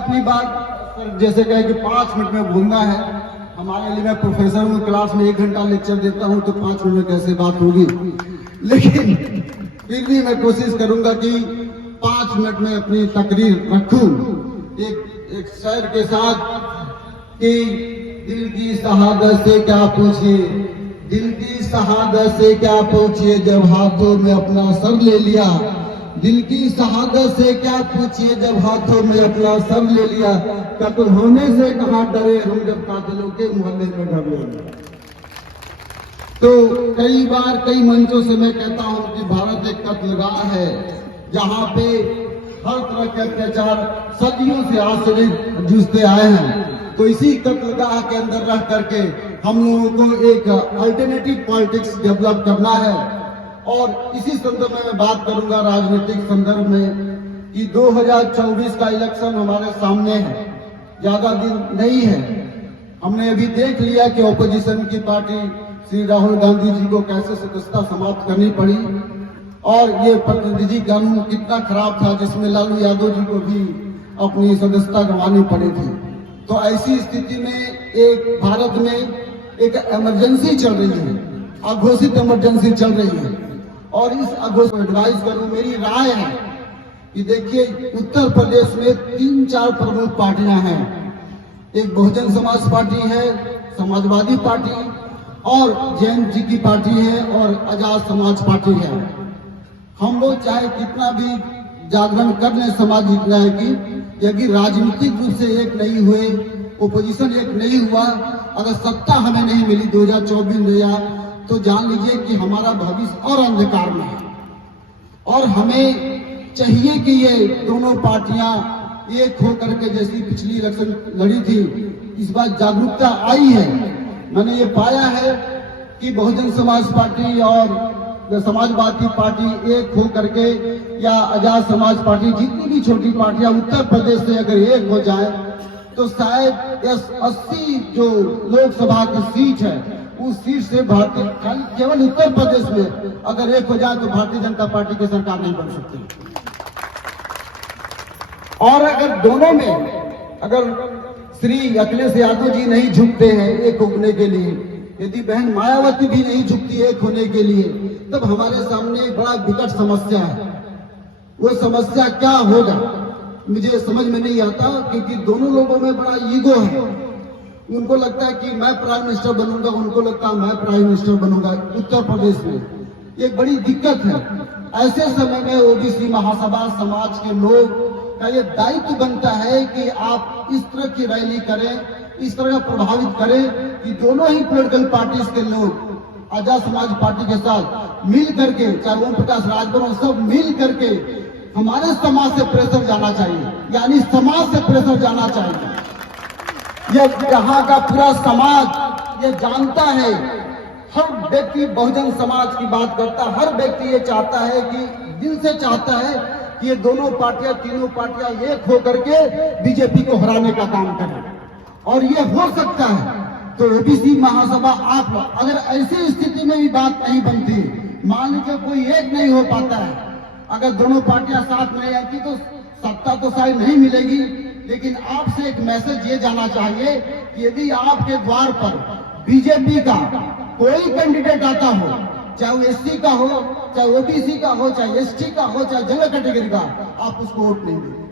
अपनी बात सर जैसे कहे कि 5 मिनट में बोलना है। हमारे लिए मैं प्रोफेसर हूँ, क्लास में 1 घंटा लेक्चर देता हूँ, तो 5 मिनट में कैसे बात होगी। लेकिन फिर भी मैं कोशिश करूंगा कि 5 मिनट में अपनी तकरीर रखूं एक शेर के साथ कि दिल की शहादत से क्या पूछिए, दिल की शहादत से क्या पूछिए जब हाथों में अपना सर ले लिया। दिल की शहादत से क्या पूछिए जब हाथों में अपना सर ले लिया। कत्ल होने से कहाँ डरे हम जब कातिलों के मोहल्ले में ढल गए। तो कई बार कई मंचों से मैं कहता हूं कि भारत एक कत्लगाह है जहां पे हर तरह के अत्याचार सदियों से आज से जूझते आए हैं। तो इसी कत्लगाह के अंदर रह करके हम लोगों को एक अल्टरनेटिव पॉलिटिक्स डेवलप करना है। और इसी संदर्भ में मैं बात करूंगा राजनीतिक संदर्भ में कि 2024 का इलेक्शन हमारे सामने है, ज्यादा दिन नहीं है। हमने अभी देख लिया कि ऑपोजिशन की पार्टी श्री राहुल गांधी जी को कैसे सदस्यता समाप्त करनी पड़ी और ये प्रतिनिधि कानून कितना खराब था जिसमें लालू यादव जी को भी अपनी सदस्यता गंवानी पड़ी थी। तो ऐसी स्थिति में एक भारत में एक इमरजेंसी चल रही है, अघोषित इमरजेंसी चल रही है। और इस अघोषित एडवाइस करूं, मेरी राय है कि देखिए उत्तर प्रदेश में 3-4 प्रमुख पार्टियां हैं। एक बहुजन समाज पार्टी है, समाजवादी पार्टी और जैन जी की पार्टी है और आजाद समाज पार्टी है। हम लोग चाहे कितना भी जागरण कर लें सामाजिक न्याय की, यदि राजनीतिक रूप से एक नहीं हुए, ओपोजिशन एक नहीं हुआ, अगर सत्ता हमें नहीं मिली 2024 में, तो जान लीजिए कि हमारा भविष्य और अंधकार में है। और हमें चाहिए कि ये दोनों पार्टियां एक होकर के जैसी पिछली इलेक्शन लड़ी थी, इस बार जागरूकता आई है। मैंने ये पाया है कि बहुजन समाज पार्टी और समाजवादी पार्टी एक हो करके या आजाद समाज पार्टी, जितनी भी छोटी पार्टियां उत्तर प्रदेश से अगर एक हो जाए तो शायद 80 जो लोकसभा की सीट है उस सीट से भारतीय केवल उत्तर प्रदेश में अगर एक हो जाए तो भारतीय जनता पार्टी की सरकार नहीं बन सकती। और अगर दोनों में अगर श्री अखिलेश यादव जी नहीं झुकते हैं एक होने के लिए, यदि बहन मायावती भी नहीं झुकती है एक होने के लिए, तब हमारे सामने एक बड़ा विकट समस्या है। वो समस्या क्या होगा मुझे समझ में नहीं आता, क्योंकि दोनों लोगों में बड़ा ईगो है। उनको लगता है कि मैं प्राइम मिनिस्टर बनूंगा, उनको लगता है मैं प्राइम मिनिस्टर बनूंगा। उत्तर प्रदेश में एक बड़ी दिक्कत है। ऐसे समय में ओबीसी महासभा समाज के लोग का ये दायित्व बनता है कि आप इस तरह की रैली करें, इस तरह प्रभावित करें कि दोनों ही पॉलिटिकल पार्टीज के लोग आजाद समाज पार्टी के साथ मिल करके, चाहे ओम प्रकाश राजभर सब मिल करके हमारे समाज से प्रेशर जाना चाहिए, यानी समाज से प्रेशर जाना चाहिए। यह यहाँ का पूरा समाज ये जानता है, हर व्यक्ति बहुजन समाज की बात करता है, हर व्यक्ति ये चाहता है कि दिल से चाहता है कि ये दोनों पार्टियां, तीनों पार्टियां एक होकर के बीजेपी को हराने का काम करें। और ये हो सकता है। तो ओबीसी महासभा आप अगर ऐसी स्थिति में भी बात नहीं बनती, मान लीजिए कोई एक नहीं हो पाता है, अगर दोनों पार्टियां साथ में नहीं आती तो सत्ता तो शायद नहीं मिलेगी। लेकिन आपसे एक मैसेज ये जाना चाहिए कि यदि आपके द्वार पर बीजेपी का कोई कैंडिडेट आता हो, चाहे वो एससी का हो, चाहे ओबीसी का हो, चाहे एसटी का हो, चाहे जनरल कैटेगरी का, आप उसको वोट नहीं देंगे,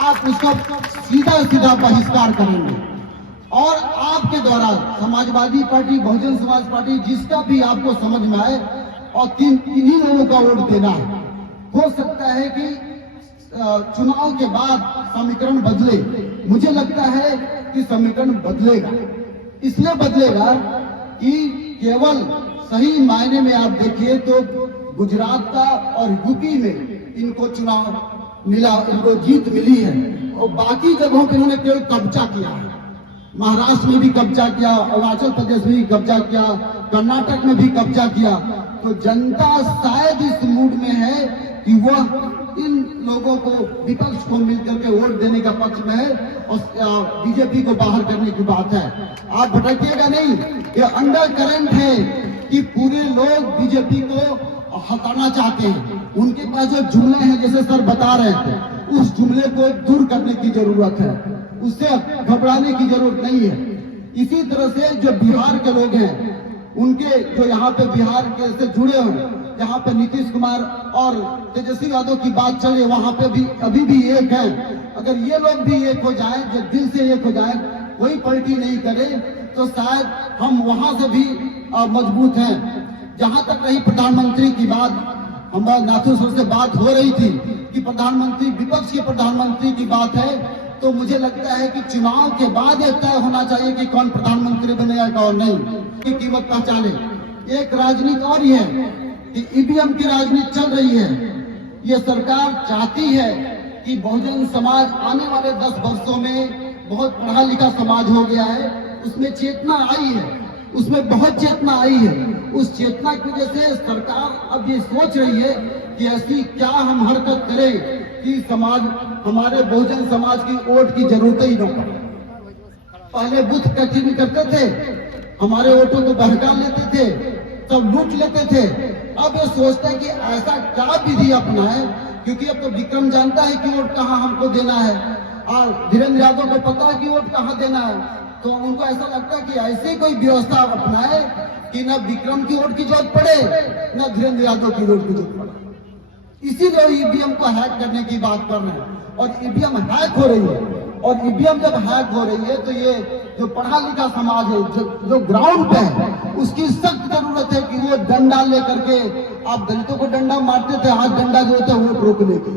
आप उसका सीधा सीधा बहिष्कार करेंगे। और आपके द्वारा समाजवादी पार्टी, बहुजन समाज पार्टी, जिसका भी आपको समझ में आए, और इन्हीं लोगों का वोट देना है। हो सकता है कि चुनाव के बाद समीकरण बदले। मुझे लगता है कि समीकरण बदलेगा, इसलिए बदलेगा कि केवल सही मायने में आप देखिए तो गुजरात का और यूपी में इनको चुनाव मिला, इनको जीत मिली है, और बाकी जगहों पर इन्होंने केवल कब्जा किया है। महाराष्ट्र में भी कब्जा किया, अरुणाचल प्रदेश में भी कब्जा किया, कर्नाटक में भी कब्जा किया। तो जनता शायद इस मूड में है कि वह इन लोगों को, विपक्ष को मिलकर के वोट देने का पक्ष में है और बीजेपी को बाहर करने की बात है। आप भटकिएगा नहीं, ये अंडर करंट है कि पूरे लोग बीजेपी को हटाना चाहते हैं। उनके पास जो जुमले हैं, जैसे सर बता रहे थे, उस जुमले को दूर करने की जरूरत है, उससे घबराने की जरूरत नहीं है। इसी तरह से जो बिहार के लोग हैं, उनके जो यहाँ पे बिहार के से जुड़े हो, यहाँ पे नीतीश कुमार और तेजस्वी यादव की बात चले, वहां पे भी अभी भी एक है। अगर ये लोग भी एक हो जाएं, जो दिल से एक हो जाएं, कोई पलटी नहीं करे, तो शायद हम वहां से भी मजबूत हैं। जहां तक रही प्रधानमंत्री की बात, हमारे नाथू सर से बात हो रही थी कि प्रधानमंत्री, विपक्ष के प्रधानमंत्री की बात है, तो मुझे लगता है कि चुनाव के बाद यह तय होना चाहिए कि कौन प्रधानमंत्री बनेगा कौन नहीं, की कीमत पहचाने। एक राजनीति और ही है कि ईवीएम की राजनीति चल रही है। ये सरकार चाहती है कि बहुजन समाज आने वाले 10 वर्षों में बहुत पढ़ा लिखा समाज हो गया है, उसमें चेतना आई है, उसमें बहुत चेतना आई है। उस चेतना की वजह से सरकार अब ये सोच रही है कि ऐसी क्या हम हरकत करें कि समाज, हमारे बहुजन समाज की वोट की जरूरत ही न पड़े। पहले बुथ कचहरी करते थे, हमारे वोटों को बहका लेते थे, सब लूट लेते थे। अब ये सोचते हैं कि ऐसा क्या विधि अपनाए, क्योंकि अब तो विक्रम जानता है कि वोट कहाँ हमको देना है और धीरेन्द्र यादव को पता है कि वोट कहाँ देना है। तो उनको ऐसा लगता है कि ऐसी कोई व्यवस्था अपनाए कि न विक्रम की वोट की जरूरत पड़े, न धीरेन्द्र यादव की वोट की जरूरत पड़े। इसीलिए ईवीएम को हैक करने की बात कर रहे हैं और ईवीएम हैक हो रही है। और ईवीएम जब हैक हो रही है तो ये जो पढ़ा लिखा समाज है, जो ग्राउंड पे है, उसकी सख्त जरूरत है कि वो डंडा लेकर के, आप दलितों को डंडा मारते थे, आज डंडा जो होता है वोट रोकने के,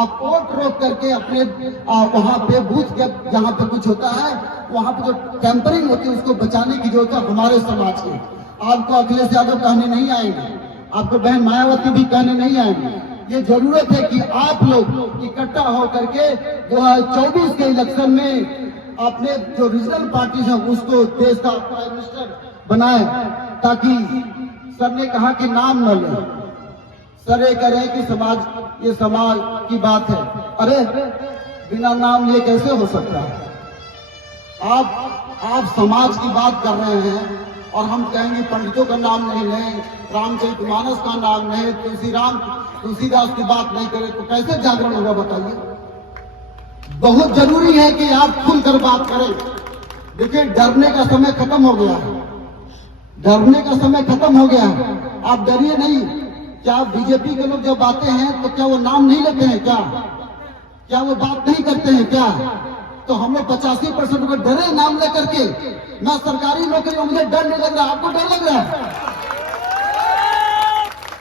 आप वोट रोक करके अपने वहां पे बूथ जहां पे कुछ होता है, वहां पे जो टेम्परिंग होती है उसको बचाने की जरूरत है हमारे समाज के। आपको अखिलेश यादव कहने नहीं आएंगे, आपको बहन मायावती भी कहने नहीं आएंगे। ये जरूरत है कि आप लोग इकट्ठा होकर के 2024 के इलेक्शन में अपने जो रीजनल पार्टी है उसको देश का प्राइम मिनिस्टर बनाए, ताकि सर ने कहा कि नाम न ले, सर ये कह रहे हैं कि समाज, ये समाज की बात है। अरे बिना नाम लिए कैसे हो सकता है? आप समाज की बात कर रहे हैं और हम कहेंगे पंडितों का नाम नहीं लें, रामचरितमानस का नाम नहीं, तुलसीदास की बात नहीं करें, तो कैसे जागरण होगा बताइए? बहुत जरूरी है कि आप खुलकर बात करें। देखिए, डरने का समय खत्म हो गया है, डरने का समय खत्म हो गया है। आप डरिए नहीं। क्या बीजेपी के लोग जब आते हैं तो क्या वो नाम नहीं लेते हैं? क्या वो बात नहीं करते हैं क्या? तो हम लोग 85% को डरे नाम लेकर के। मैं सरकारी नौकरी में, मुझे डर नहीं लग रहा, आपको डर लग रहा है?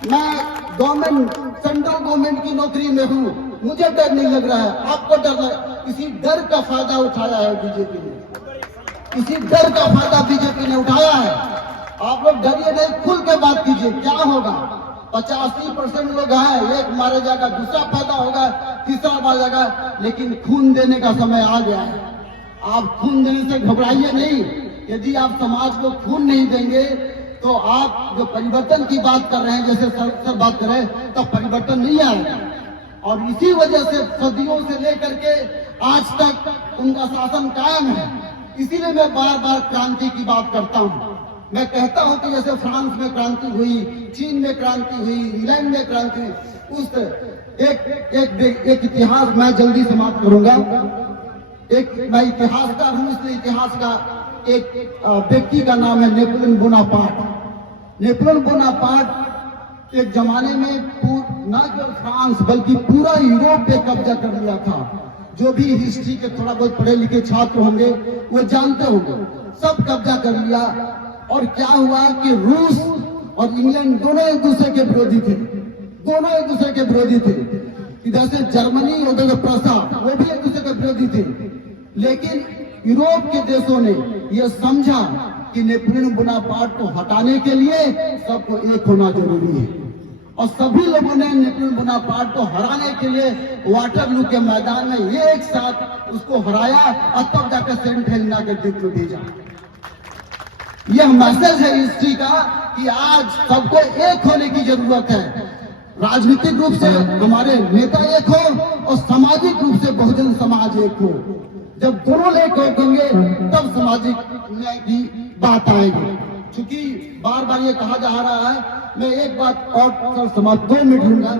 मैं गवर्नमेंट, सेंट्रल गवर्नमेंट की नौकरी में हूँ, मुझे डर नहीं लग रहा है, आपको डर लग। इसी डर का फायदा उठाया है बीजेपी ने, इसी डर का फायदा बीजेपी ने उठाया है। आप लोग डरिए नहीं, खुल के बात कीजिए। क्या होगा? 85% लोग हैं, एक मारे जाएगा, दूसरा पैदा होगा, तीसरा मारा जाएगा, लेकिन खून देने का समय आ गया है। आप खून देने से घबराइए नहीं। यदि आप समाज को खून नहीं देंगे तो आप जो परिवर्तन की बात कर रहे हैं, जैसे सर बात कर रहे हैं, तब परिवर्तन नहीं आएगा। और इसी वजह से सदियों से लेकर के आज तक उनका शासन कायम है। इसीलिए मैं बार बार क्रांति की बात करता हूँ। मैं कहता हूं कि जैसे फ्रांस में क्रांति हुई, चीन में क्रांति हुई, इंग्लैंड में क्रांति हुई, उस एक इतिहास मैं जल्दी समाप्त करूंगा। मैं इतिहासकार हूं, इसलिए इतिहास का एक व्यक्ति का नाम है नेपोलियन बोनापार्ट। नेपोलियन बोनापार्ट एक जमाने में न केवल फ्रांस बल्कि पूरा यूरोप पे कब्जा कर लिया था। जो भी हिस्ट्री के थोड़ा बहुत पढ़े लिखे छात्र होंगे वो जानते होंगे, सब कब्जा कर लिया। और क्या हुआ कि रूस और इंग्लैंड दोनों एक दूसरे के विरोधी थे, दोनों एक दूसरे के विरोधी थे। इधर से जर्मनी, उधर से प्रसा, वो भी एक दूसरे के विरोधी थे। लेकिन यूरोप के देशों ने यह समझा कि नेपोलियन बोनापार्ट को हटाने के लिए सबको एक होना जरूरी है, और सभी लोगों ने नेपोलियन बोनापार्ट को हराने के लिए वाटरलू के मैदान में एक साथ उसको हराया और तब जाकर सेंट हेलेना के द्वीप को भेजा। यह मैसेज है हिस्ट्री का कि आज सबको एक होने की जरूरत है। राजनीतिक रूप से हमारे नेता एक हो और सामाजिक रूप से बहुजन समाज एक हो। जब दोनों एक होंगे तब सामाजिक न्याय की बात आएगी। क्योंकि बार बार ये कहा जा रहा है, मैं एक बात और समाप्त, 2 मिनट लूंगा,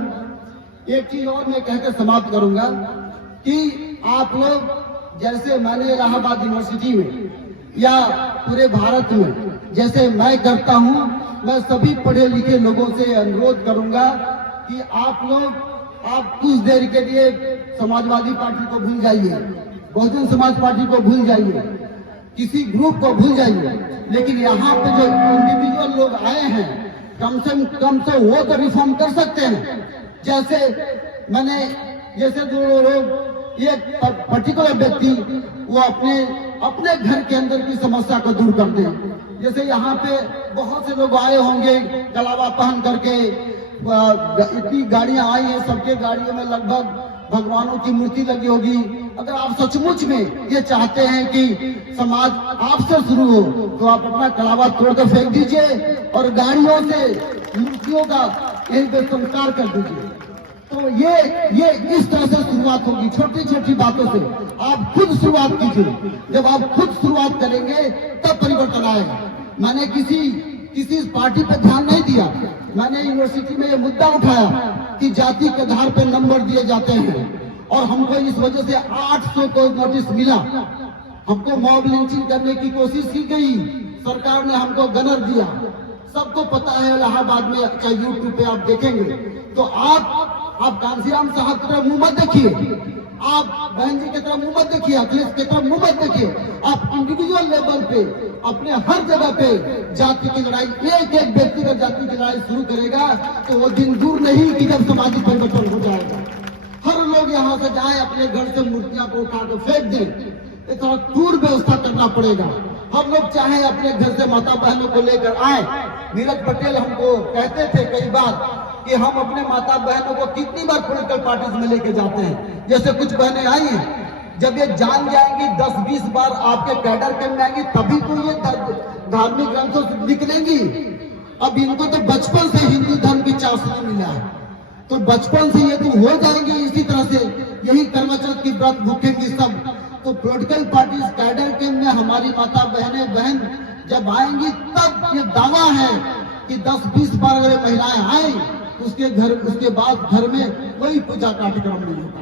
एक चीज और मैं कहकर समाप्त करूंगा। कि आप लोग जैसे मैंने इलाहाबाद यूनिवर्सिटी में या पूरे भारत में जैसे मैं करता हूं, मैं सभी पढ़े लिखे लोगों से अनुरोध करूंगा कि आप कुछ देर के लिए समाजवादी पार्टी को भूल जाइए, बहुजन समाज पार्टी को भूल जाइए, किसी ग्रुप को भूल जाइए, लेकिन यहाँ पे जो इंडिविजुअल लोग आए हैं कम से वो तो रिफॉर्म कर सकते हैं। जैसे जो लोग ये पर्टिकुलर व्यक्ति वो अपने घर के अंदर की समस्या को दूर करते हैं। जैसे यहाँ पे बहुत से लोग आए होंगे कलावा पहन करके, इतनी गाड़ियां आई हैं, सबके गाड़ियों में लगभग भगवानों की मूर्ति लगी होगी। अगर आप सचमुच में ये चाहते हैं कि समाज आपसे शुरू हो तो आप अपना कलावा तोड़कर फेंक दीजिए और गाड़ियों से मूर्तियों का यहीं पे संस्कार कर दीजिए। तो ये इस तरह से शुरुआत होगी, छोटी छोटी बातों से। आप खुद शुरुआत कीजिए, जब आप खुद शुरुआत करेंगे तब परिवर्तन आएगा। मैंने किसी पार्टी पर ध्यान नहीं दिया, मैंने यूनिवर्सिटी में ये मुद्दा उठाया कि जाति के आधार पर नंबर दिए जाते हैं और हमको इस वजह से 800 को नोटिस मिला। हमको मॉब लिंचिंग करने की कोशिश की गई, सरकार ने हमको गनर दिया। सबको पता है, इलाहाबाद में अच्छा यूट्यूब पे आप देखेंगे तो आप कांसीराम साहब की तरफ मुंह मत देखिए, आप बहन जी की तरफ मुंह मत देखिए, अखिलेश की तरफ मुंह मत देखिए। आप इंडिविजुअल लेवल पे अपने हर जगह पे जाति की लड़ाई, एक एक व्यक्तिगत जाति की लड़ाई शुरू करेगा तो वो दिन दूर नहीं कि जब सामाजिक परिवर्तन हो जाएगा। हर लोग यहाँ से जाए, अपने घर से मूर्तियां को उठा कर फेंक दें, इतना दूर व्यवस्था करना पड़ेगा। हम लोग चाहे अपने घर से माता बहनों को लेकर आए। नीरज पटेल हमको कहते थे कई बार कि हम अपने माता बहनों को कितनी बार पॉलिटिकल पार्टीज में लेके जाते हैं। जैसे कुछ बहनें आई हैं, जब ये जान जाएंगी 10-20 बार आपके कैडर कैंप में आएंगी तभी तो ये धार्मिक ग्रंथों से निकलेंगी। अब इनको तो बचपन से हिंदू धर्म की चाशनी मिला है, तो बचपन से ये तो हो जाएंगे इसी तरह से, यही कर्मचौथ की व्रत भूखेंगी सब। तो पॉलिटिकल पार्टीज कैडर कैंप में हमारी माता बहन जब आएंगी तब ये दावा है कि 10-20 बार अगर महिलाएं आए उसके बाद घर में कोई पूजा कार्यक्रम नहीं होगा।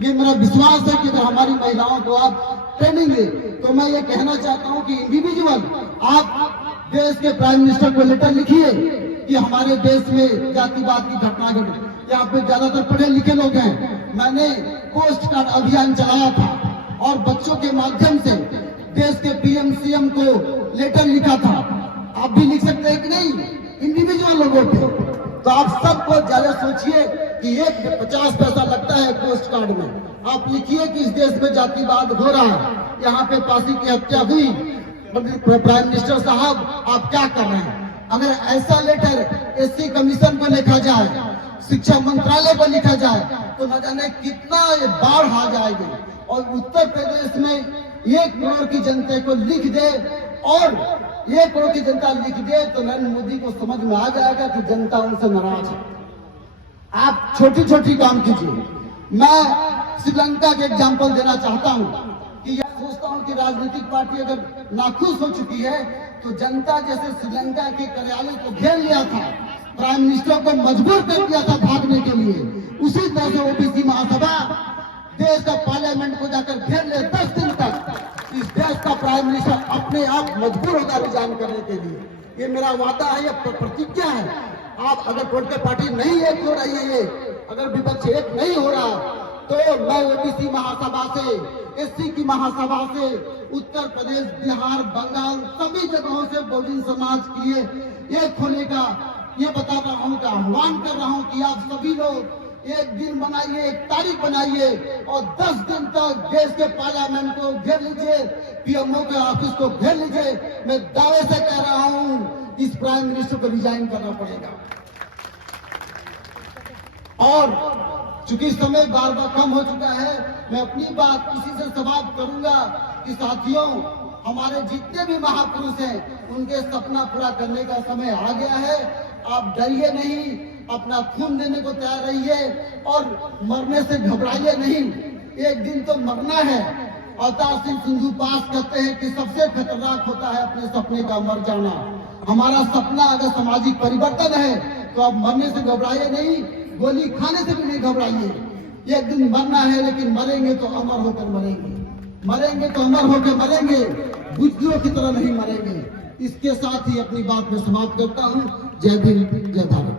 ये मेरा विश्वास है कि अगर हमारी महिलाओं को आप ट्रेनिंग दे तो मैं ये कहना चाहता हूं कि इंडिविजुअल आप देश के प्राइम मिनिस्टर को लेटर लिखिए कि हमारे देश में जातिवाद की घटना घटी। यहाँ पे ज्यादातर पढ़े लिखे लोग हैं। मैंने पोस्ट कार्ड अभियान चलाया था और बच्चों के माध्यम से देश के पीएम सीएम को लेटर लिखा था। आप भी लिख सकते हैं कि नहीं, इंडिविजुअल लोगों पे। तो आप सबको ज्यादा सोचिए कि एक 50 पैसा लगता है पोस्ट कार्ड में, आप लिखिए कि इस देश में जातिवाद हो रहा है, यहाँ पे फांसी की हत्या हुई, प्राइम मिनिस्टर साहब आप क्या कर रहे हैं। अगर ऐसा लेटर एससी कमीशन को लिखा जाए, शिक्षा मंत्रालय को लिखा जाए तो न जाने कितना ये बाढ़ आ जाएगी। और उत्तर प्रदेश में 1 करोड़ की जनता को लिख दे और 1 करोड़ की जनता लिख दे तो नरेंद्र मोदी को समझ में आ जाएगा कि जनता उनसे नाराज है। आप छोटी छोटी काम कीजिए। मैं श्रीलंका के एग्जाम्पल देना चाहता हूं कि सोचता हूं कि राजनीतिक पार्टी अगर नाखुश हो चुकी है तो जनता जैसे श्रीलंका के कार्यालय को घेर लिया था, प्राइम मिनिस्टर को मजबूर कर दिया था भागने के लिए, उसी तरह से ओबीसी महासभा देश का पार्लियामेंट को जाकर घेर ले 10 दिन तक। इस देश का प्राइम मिनिस्टर अपने आप मजबूर होगा रिजाइन करने के लिए। ये मेरा वादा है, ये प्रतिज्ञा है। आप अगर पॉलिटिकल पार्टी नहीं एक हो रही है, अगर विपक्ष एक नहीं हो रहा तो मैं ओबीसी महासभा से, एससी की महासभा से, उत्तर प्रदेश, बिहार, बंगाल सभी जगहों से बहुजन समाज के लिए एक होने का ये बता रहा हूँ, का आह्वान कर रहा हूँ कि आप सभी लोग एक दिन बनाइए, एक तारीख बनाइए और 10 दिन तक देश के पार्लियामेंट को घेर लीजिए, पीएमओ के ऑफिस को घेर लीजिए। मैं दावे से कह रहा हूं इस प्राइम मिनिस्टर को रिजाइन करना पड़ेगा। और चूंकि समय बार बार कम हो चुका है, मैं अपनी बात इसी से समाप्त करूंगा कि साथियों, हमारे जितने भी महापुरुष हैं उनके सपना पूरा करने का समय आ गया है। आप डरिए नहीं, अपना खून देने को तैयार रहिए और मरने से घबराइए नहीं। एक दिन तो मरना है। अवतार सिंह सिंधु पास कहते हैं कि सबसे खतरनाक होता है अपने सपने का मर जाना। हमारा सपना अगर सामाजिक परिवर्तन है तो आप मरने से घबराइए नहीं, गोली खाने से भी नहीं घबराइए। एक दिन मरना है, लेकिन मरेंगे तो अमर होकर मरेंगे, मरेंगे तो अमर होकर मरेंगे, बुजुर्गों की तरह नहीं मरेंगे। इसके साथ ही अपनी बात में समाप्त करता हूँ। जय भीम, जय भारत।